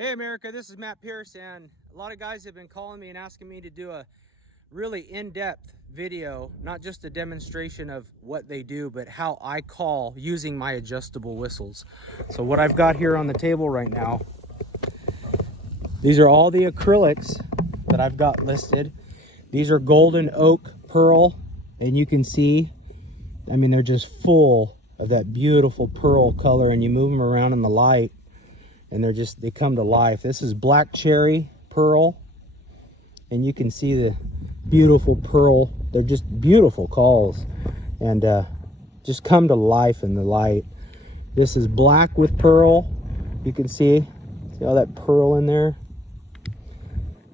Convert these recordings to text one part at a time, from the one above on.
Hey America, this is Matt Pierce, and a lot of guys have been calling me and asking me to do a really in-depth video, not just a demonstration of what they do, but how I call using my adjustable whistles. So what I've got here on the table right now, these are all the acrylics that I've got listed. These are golden oak pearl, and you can see, I mean, they're just full of that beautiful pearl color, and you move them around in the light and they come to life. This is black cherry pearl, and you can see the beautiful pearl. They're just beautiful calls, and just come to life in the light. This is black with pearl. You can see all that pearl in there.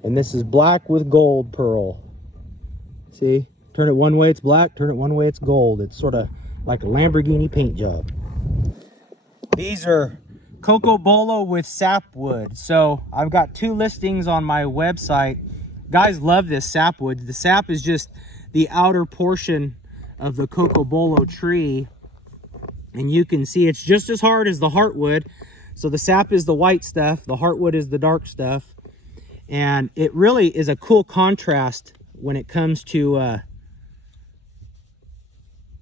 And this is black with gold pearl. See, turn it one way it's black, turn it one way it's gold. It's sort of like a Lamborghini paint job. These are Cocobolo with sapwood. So I've got two listings on my website. Guys love this sapwood. The sap is just the outer portion of the Cocobolo tree, and you can see it's just as hard as the heartwood. So the sap is the white stuff, the heartwood is the dark stuff, and it really is a cool contrast when it comes to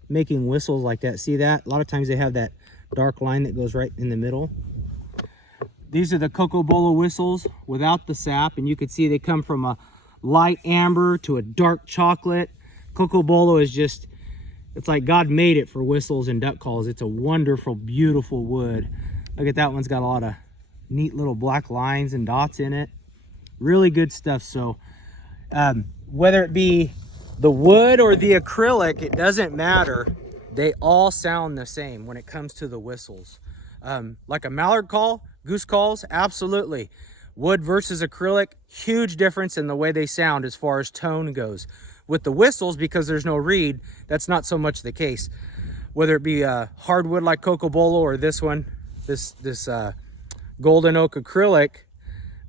making whistles like that. See that? A lot of times they have that dark line that goes right in the middle. These are the Cocobolo whistles without the sap, and you can see they come from a light amber to a dark chocolate. Cocobolo is just, it's like God made it for whistles and duck calls. It's a wonderful, beautiful wood. Look at that one's got a lot of neat little black lines and dots in it. Really good stuff. So whether it be the wood or the acrylic, it doesn't matter. They all sound the same when it comes to the whistles. Like a mallard call, goose calls, absolutely. Wood versus acrylic, huge difference in the way they sound as far as tone goes. With the whistles, because there's no reed, that's not so much the case. Whether it be hardwood like Cocobolo or this one, this golden oak acrylic,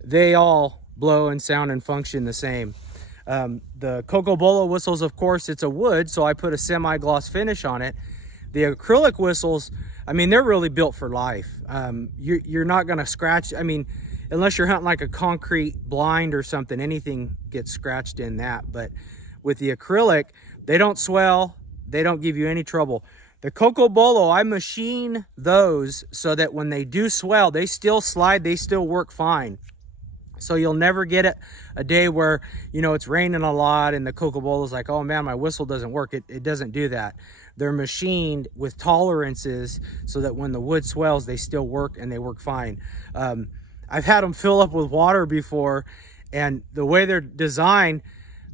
they all blow and sound and function the same. The Cocobolo whistles, of course, it's a wood, so I put a semi-gloss finish on it. The acrylic whistles, I mean, they're really built for life. You're not going to scratch. I mean, unless you're hunting like a concrete blind or something, anything gets scratched in that. But with the acrylic, they don't swell. They don't give you any trouble. The Cocobolo, I machine those so that when they do swell, they still slide, they still work fine. So you'll never get a day where, you know, it's raining a lot and the Cocobolo's like, oh man, my whistle doesn't work. It doesn't do that. They're machined with tolerances so that when the wood swells, they still work and they work fine. I've had them fill up with water before, and the way they're designed,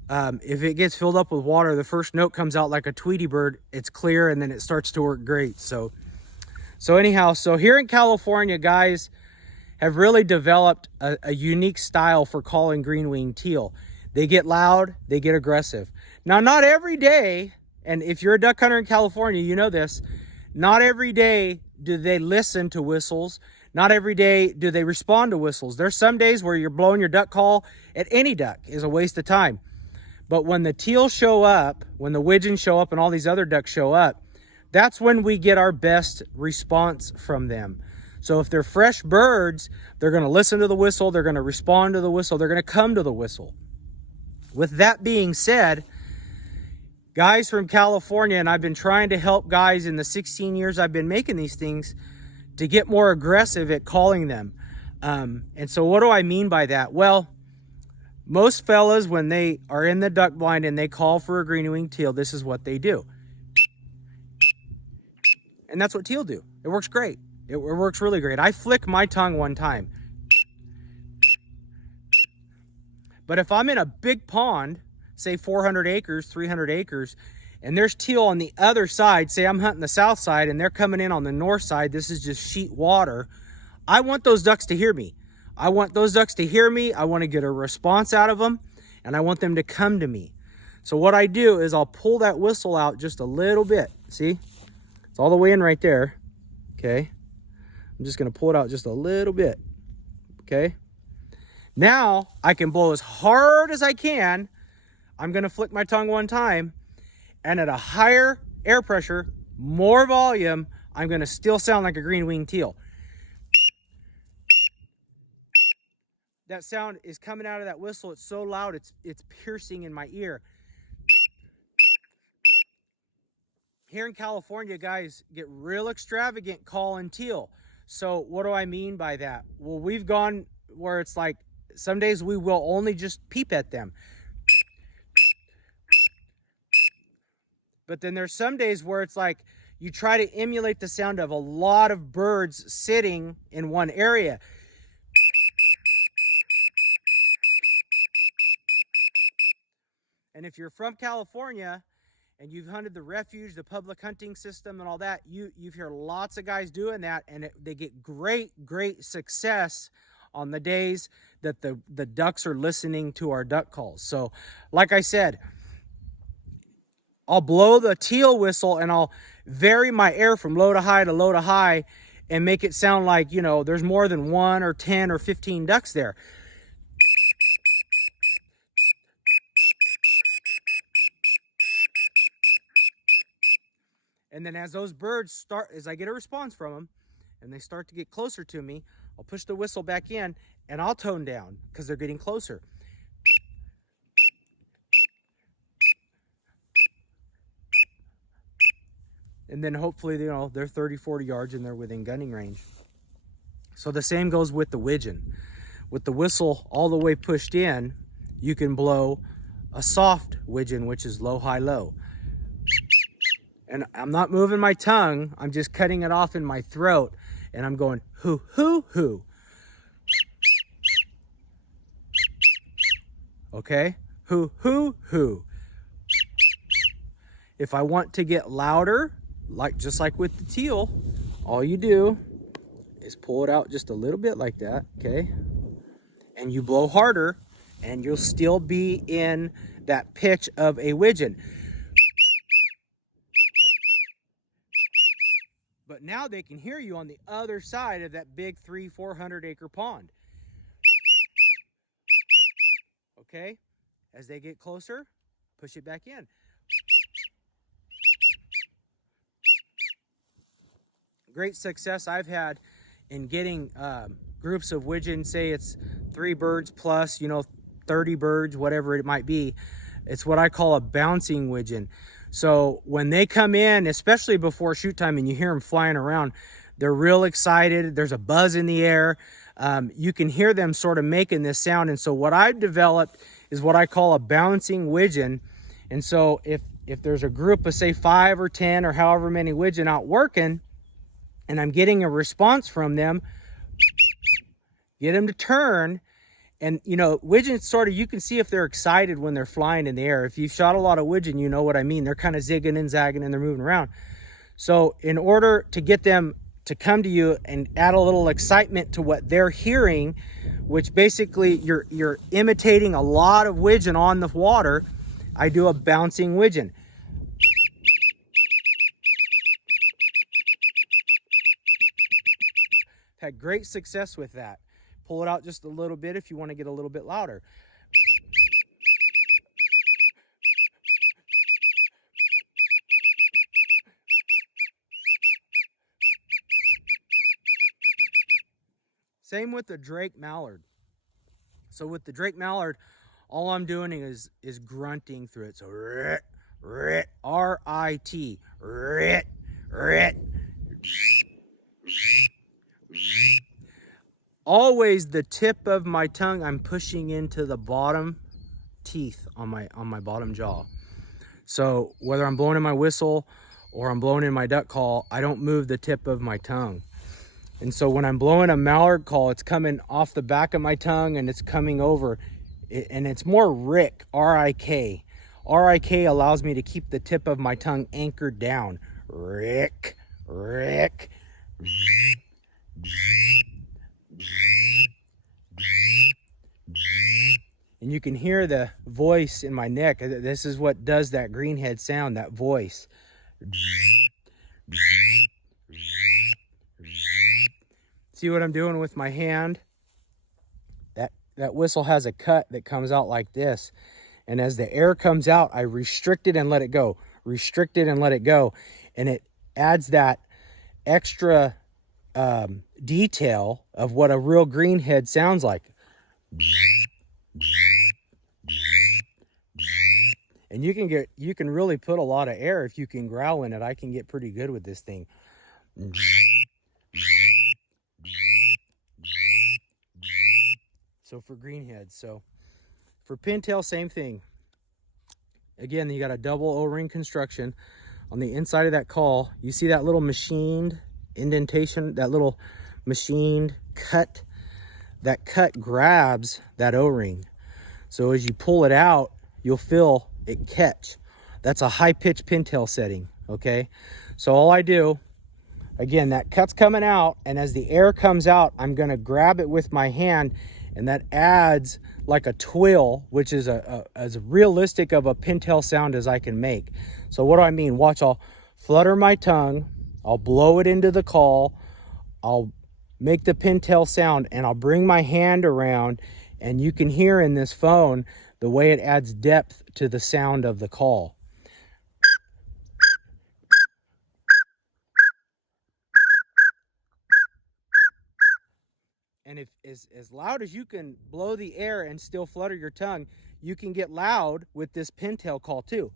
if it gets filled up with water, the first note comes out like a Tweety bird. It's clear, and then it starts to work great. So anyhow, so here in California, guys have really developed a unique style for calling green-winged teal. They get loud, they get aggressive. Now, not every day, and if you're a duck hunter in California, you know this, not every day do they listen to whistles. Not every day do they respond to whistles. There's some days where you're blowing your duck call at any duck is a waste of time. But when the teal show up, when the widgeons show up and all these other ducks show up, that's when we get our best response from them. So if they're fresh birds, they're going to listen to the whistle, they're going to respond to the whistle, they're going to come to the whistle. With that being said, guys from California, and I've been trying to help guys in the 16 years I've been making these things to get more aggressive at calling them. And so what do I mean by that? Well, most fellas, when they are in the duck blind and they call for a green-winged teal, this is what they do. And that's what teal do. It works great. It works really great. I flick my tongue one time. But if I'm in a big pond, say 400 acres, 300 acres, and there's teal on the other side, say I'm hunting the south side and they're coming in on the north side, this is just sheet water, I want those ducks to hear me. I want those ducks to hear me. I want to get a response out of them, and I want them to come to me. So what I do is I'll pull that whistle out just a little bit. See? It's all the way in right there. Okay? I'm just going to pull it out just a little bit. Okay? Now I can blow as hard as I can. I'm going to flick my tongue one time, and at a higher air pressure, more volume, I'm going to still sound like a green-winged teal. that sound is coming out of that whistle. It's so loud, it's piercing in my ear. Here in California, guys get real extravagant calling teal. So what do I mean by that? Well, we've gone where it's like some days we will only just peep at them. But then there's some days where it's like you try to emulate the sound of a lot of birds sitting in one area. And if you're from California and you've hunted the refuge, the public hunting system and all that, you hear lots of guys doing that, and they get great success on the days that the ducks are listening to our duck calls. So like I said, I'll blow the teal whistle and I'll vary my air from low to high and make it sound like, you know, there's more than 1 or 10 or 15 ducks there. And then as those birds as I get a response from them and they start to get closer to me, I'll push the whistle back in and I'll tone down because they're getting closer. And then hopefully, you know, they're 30, 40 yards and they're within gunning range. So the same goes with the widgeon. With the whistle all the way pushed in, you can blow a soft widgeon, which is low, high, low. And I'm not moving my tongue, I'm just cutting it off in my throat, and I'm going hoo, hoo, hoo. Okay? Hoo, hoo, hoo. If I want to get louder, just like with the teal, all you do is pull it out just a little bit like that, okay? And you blow harder, and you'll still be in that pitch of a widgeon. But now they can hear you on the other side of that big 300-400 acre pond. Okay? As they get closer, push it back in. Great success I've had in getting groups of widgeon, say it's 3 birds plus, you know, 30 birds, whatever it might be. It's what I call a bouncing widgeon. So when they come in, especially before shoot time and you hear them flying around, they're real excited. There's a buzz in the air. You can hear them sort of making this sound. And so what I've developed is what I call a bouncing widgeon. And so if there's a group of say 5 or 10 or however many widgeon out working, and I'm getting a response from them, get them to turn. And, you know, widgeons sort of, you can see if they're excited when they're flying in the air. If you've shot a lot of widgeon, you know what I mean. They're kind of zigging and zagging and they're moving around. So in order to get them to come to you and add a little excitement to what they're hearing, which basically you're imitating a lot of widgeon on the water, I do a bouncing widgeon. Had great success with that. Pull it out just a little bit if you want to get a little bit louder. Same with the Drake Mallard. So with the Drake Mallard, all I'm doing is grunting through it. So rit, rit, R-I-T, rit, rit. Always the tip of my tongue, I'm pushing into the bottom teeth on my bottom jaw. So whether I'm blowing in my whistle or I'm blowing in my duck call, I don't move the tip of my tongue. And so when I'm blowing a mallard call, it's coming off the back of my tongue and it's coming over, and it's more Rick, R-I-K. R-I-K allows me to keep the tip of my tongue anchored down. Rick, Rick. And you can hear the voice in my neck. This is what does that greenhead sound, that voice. See what I'm doing with my hand? That whistle has a cut that comes out like this. And as the air comes out, I restrict it and let it go. Restrict it and let it go. And it adds that extra detail of what a real greenhead sounds like. And you can really put a lot of air if you can growl in it. I can get pretty good with this thing. So for greenheads. So for pintail, same thing. Again, you got a double O-ring construction. On the inside of that call, you see that little machined indentation, that little machined cut. That cut grabs that O-ring. So as you pull it out, you'll feel it catch. That's a high-pitch pintail setting, okay? So all I do, again, that cut's coming out, and as the air comes out, I'm gonna grab it with my hand, and that adds like a twill, which is as realistic of a pintail sound as I can make. So what do I mean? Watch, I'll flutter my tongue, I'll blow it into the call, I'll make the pintail sound, and I'll bring my hand around, and you can hear in this phone the way it adds depth to the sound of the call. And if as loud as you can blow the air and still flutter your tongue, you can get loud with this pintail call too.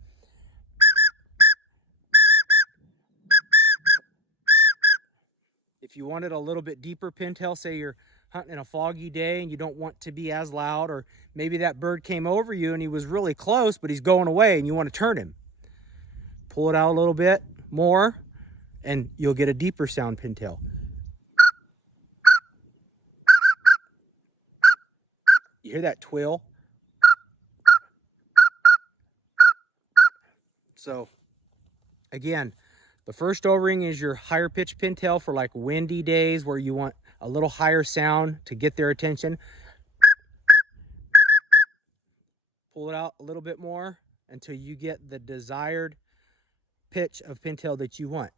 If you wanted a little bit deeper pintail, say you're hunting a foggy day and you don't want to be as loud, or maybe that bird came over you and he was really close, but he's going away and you want to turn him. Pull it out a little bit more and you'll get a deeper sound pintail. You hear that twill? So again, the first O-ring is your higher pitch pintail for like windy days where you want a little higher sound to get their attention. Pull it out a little bit more until you get the desired pitch of pintail that you want.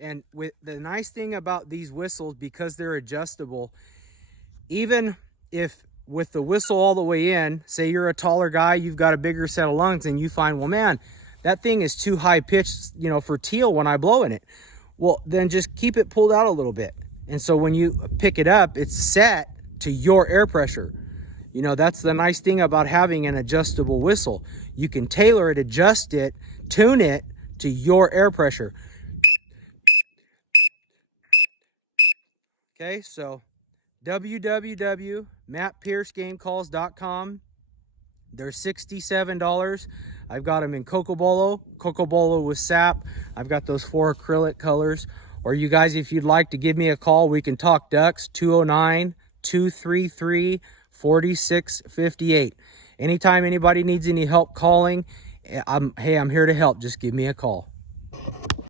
And with the nice thing about these whistles, because they're adjustable, even if with the whistle all the way in, say you're a taller guy, you've got a bigger set of lungs, and you find, well, man, that thing is too high pitched, you know, for teal when I blow in it. Well, then just keep it pulled out a little bit. And so when you pick it up, it's set to your air pressure. You know, that's the nice thing about having an adjustable whistle. You can tailor it, adjust it, tune it to your air pressure. Okay, so www.mattpiercegamecalls.com. They're $67. I've got them in Cocobolo with sap. I've got those 4 acrylic colors. Or you guys, if you'd like to give me a call, we can talk ducks, 209-233-4658. Anytime anybody needs any help calling, I'm here to help. Just give me a call.